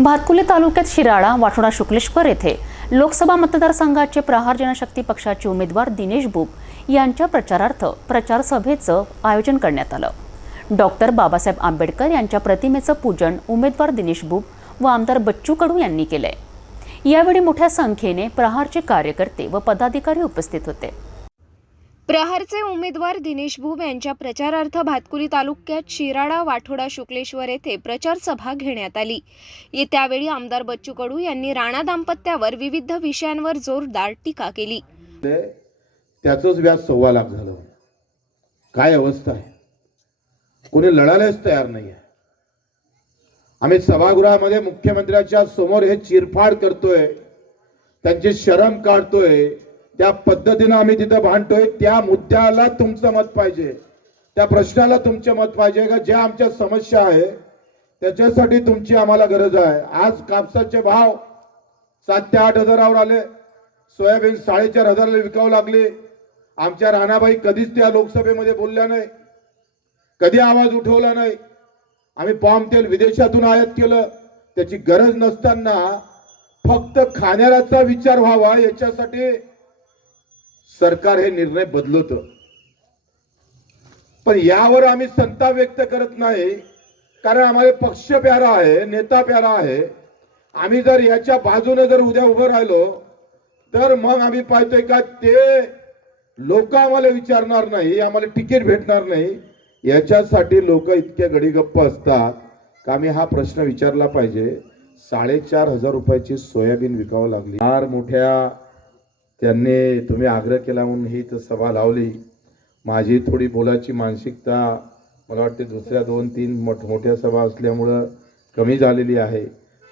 भातकुली तालुक्यात शिराळा वाठोडा शुक्लेश्वर येथे लोकसभा मतदारसंघाचे प्रहार जनशक्ती पक्षाचे उमेदवार दिनेश बुब यांच्या प्रचारार्थ प्रचार सभेचं आयोजन करण्यात आलं. डॉक्टर बाबासाहेब आंबेडकर यांच्या प्रतिमेचं पूजन उमेदवार दिनेश बुब व आमदार बच्चू कडू यांनी केलंय. यावेळी मोठ्या संख्येने प्रहारचे कार्यकर्ते व पदाधिकारी उपस्थित होते. प्रहारचे उमेदवार दिनेश भूम यांच्या प्रचारार्थ भातकुली तालुक्यात शिराळा वाठोडा शुक्लेश्वर येथे प्रचार सभा घेण्यात आली. त्यावेळी आमदार बच्चू कडू यांनी राणा दाम्पत्यावर विविध विषयांवर जोरदार टीका केली. ते त्याचंच व्याज सव्वा लाख झालं काय अवस्था आहे? कोणी लढायलाच तयार नाही आहे. आम्ही सभागृहामध्ये मुख्यमंत्र्याच्या समोर हे चिरफाड करतोय त्यांची शरम काढतोय त्या पद्धतीनं आम्ही तिथं भांडतोय त्या मुद्द्याला तुमचं मत पाहिजे. त्या प्रश्नाला तुमचे मत पाहिजे का? ज्या आमच्या समस्या आहे त्याच्यासाठी तुमची आम्हाला गरज आहे. आज कापसाचे भाव सात ते आठ हजारावर आले. सोयाबीन साडेचार हजाराला विकावं लागले. आमच्या राणाबाई कधीच त्या लोकसभेमध्ये बोलल्या नाही. कधी आवाज उठवला नाही. आम्ही पाम तेल विदेशातून आयात केलं. त्याची गरज नसताना फक्त खाण्याचा विचार व्हावा याच्यासाठी सरकार हे निर्णय बदलत पण यावर आम्ही संताप व्यक्त करत नाही. कारण आम्हाला पक्ष प्यारा आहे नेता प्यारा आहे. आम्ही जर याच्या बाजूने जर उद्या उभं राहिलो तर मग आम्ही पाहतोय का ते लोक आम्हाला विचारणार नाही आम्हाला तिकीट भेटणार नाही. याच्यासाठी लोक इतक्या गडीगप्प असतात का आम्ही हा प्रश्न विचारला पाहिजे. साडेचार हजार रुपयाची सोयाबीन विकावं लागली. फार मोठ्या त्यांनी तुम्ही आग्रह केला म्हणून ही तर सभा लावली. माझी थोडी बोलाची मानसिकता मला वाटते दुसऱ्या दोन तीन मोठमोठ्या सभा असल्यामुळं कमी झालेली आहे.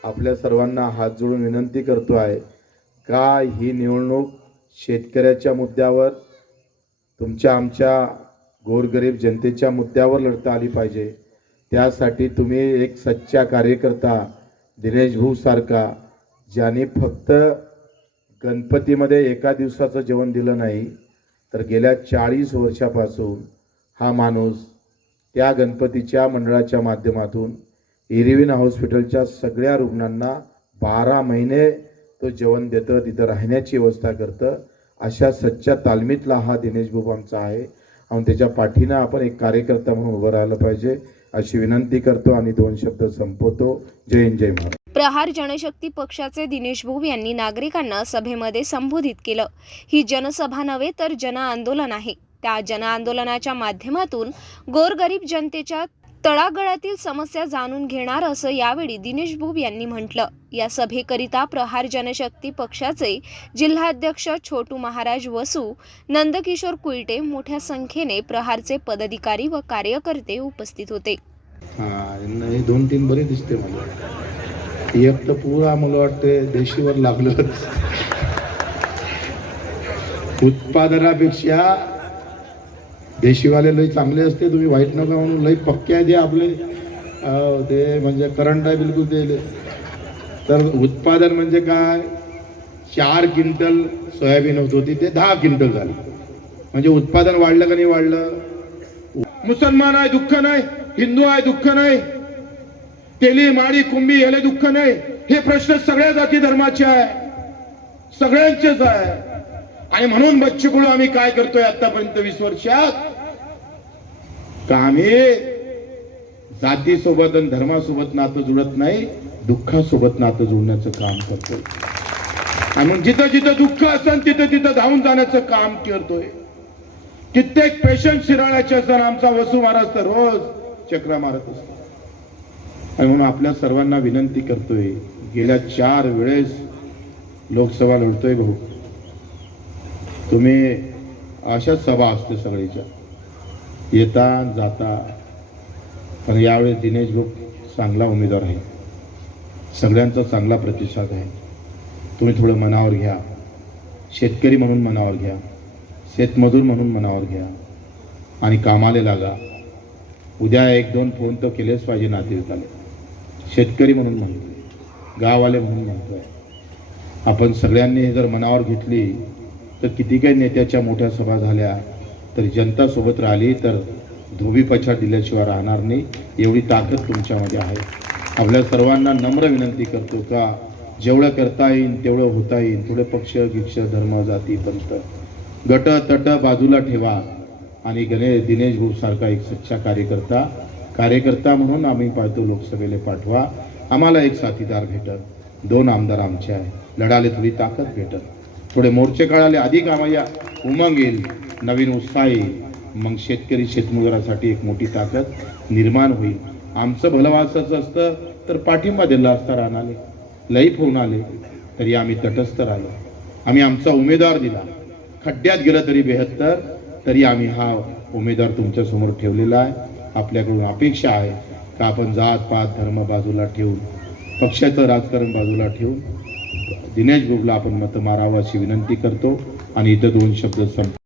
आपल्या सर्वांना हात जोडून विनंती करतो आहे का ही निवडणूक शेतकऱ्याच्या मुद्द्यावर तुमच्या आमच्या गोरगरीब जनतेच्या मुद्द्यावर लढता आली पाहिजे. त्यासाठी तुम्ही एक सच्चा कार्यकर्ता दिनेश भूसारखा ज्याने फक्त गणपतीमध्ये एका दिवसाचं जेवण दिलं नाही तर गेल्या चाळीस वर्षापासून हा माणूस त्या गणपतीच्या मंडळाच्या माध्यमातून इरिविन हॉस्पिटलच्या सगळ्या रुग्णांना बारा महिने तो जेवण देतं तिथं राहण्याची व्यवस्था करतं. अशा सच्च्या तालमीतला हा दिनेश बाबू आमचा आहे. आणि त्याच्या पाठीनं आपण एक कार्यकर्ता म्हणून उभं राहिलं पाहिजे अशी विनंती करतो आणि दोन शब्द संपवतो. जय हिंद जय महाराज प्रहार जनशक्ती पक्षाचे दिनेश भोव यांनी नागरिकांना सभेमध्ये संबोधित केलं. ही जनसभा नव्हे तर जन आंदोलन आहे. त्या जन आंदोलनाच्या माध्यमातून गोरगरीब जनतेच्या तळागळातील समस्या जाणून घेणार असं यावेळी दिनेश भूब यांनी म्हटलं. या सभेकरिता प्रहार जनशक्ती पक्षाचे जिल्हाध्यक्ष छोटू महाराज वसू नंदकिशोर कुईटे मोठ्या संख्येने प्रहारचे पदाधिकारी व कार्यकर्ते उपस्थित होते. दोन तीन बरे दिसते मला. एक तर पुरा मला वाटते देशीवर लागलं. उत्पादनापेक्षा देशीवाले लई चांगले असते तुम्ही वाईट नका म्हणून लई पक्के आहे ते आपले. ते म्हणजे करंट आहे बिलकुल ते. तर उत्पादन म्हणजे काय? चार क्विंटल सोयाबीन होत होती ते दहा क्विंटल झाले. म्हणजे उत्पादन वाढलं का नाही वाढलं? मुसलमान आहे दुःख नाही हिंदू आहे दुःख नाही. तेली माळी कुंभी याला दुःख नाही. हे प्रश्न सगळ्या जाती धर्माचे आहे. सगळ्यांचेच आहे. आणि म्हणून बच्चूकडून आम्ही काय करतोय आतापर्यंत वीस वर्षात? का आम्ही जातीसोबत आणि धर्मासोबत नातं जुळत नाही दुःखासोबत नातं जुळण्याचं काम करतोय. आणि मग जिथं जिथं दुःख असेल तिथं तिथं धावून जाण्याचं काम करतोय. कित्येक पेशंट शिराळ्याचे असताना आमचा वसू महाराज तर रोज चक्रा मारत असतो. आणि म्हणून आपल्या सर्वांना विनंती करतोय गेल्या चार वेळेस लोकसभा लढतोय भाऊ. तुम्ही अशा सभा असते सगळीच्या. येता जाता पण यावेळेस दिनेश भाऊ चांगला उमेदवार आहे. सगळ्यांचा चांगला प्रतिसाद आहे. तुम्ही थोडं मनावर घ्या. शेतकरी म्हणून मनावर घ्या. शेतमजूर म्हणून मनावर घ्या. आणि कामाला लागा. उद्या एक दोन फोन तर केलेच पाहिजे नातेवाईकाला. शेतकरी म्हणून म्हणतोय. गाववाले म्हणून म्हणतोय. आपण सगळ्यांनी हे जर मनावर घेतली तर किती काही नेत्याच्या मोठ्या सभा झाल्या तर जनता सोबत राहिली तर धोबी पछाड दिल्याशिवाय राहणार नाही. एवढी ताकद तुमच्यामध्ये आहे. आपल्या सर्वांना नम्र विनंती करतो का जेवढं करता येईल तेवढं होता येईल थोडे पक्ष गिक्ष धर्म जाती पंत गट तट बाजूला ठेवा. आणि गणेश दिनेश भाऊ सारखा एक सच्चा कार्यकर्ता कार्यकर्ता म्हणून आम्ही पाहतो लोकसभेला पाठवा. आम्हाला एक साथीदार भेटत दोन आमदार आमचे आहे लढाले थोडी ताकद भेटत पुढे मोर्चे काढाले अधिक आम्हाला उमंग येईल. नवीन उत्साह येईल. मग शेतकरी शेतमजुरासाठी एक मोठी ताकद निर्माण होईल. आमचं भलवासाचं असतं तर पाठिंबा दिला असता राहणाले लईफ होऊन आले तरी आम्ही तटस्थ राहिलो. आम्ही आमचा उमेदवार दिला. खड्ड्यात गेलं तरी बेहत्तर तरी आम्ही हा उमेदवार तुमच्यासमोर ठेवलेला आहे. आपल्याकडून अपेक्षा आहे का आपण जात पात धर्म बाजूला ठेवून पक्षाचं राजकारण बाजूला ठेवून दिनेश गुरुला आपण मत मारावं अशी विनंती करतो आणि इथं दोन शब्द संप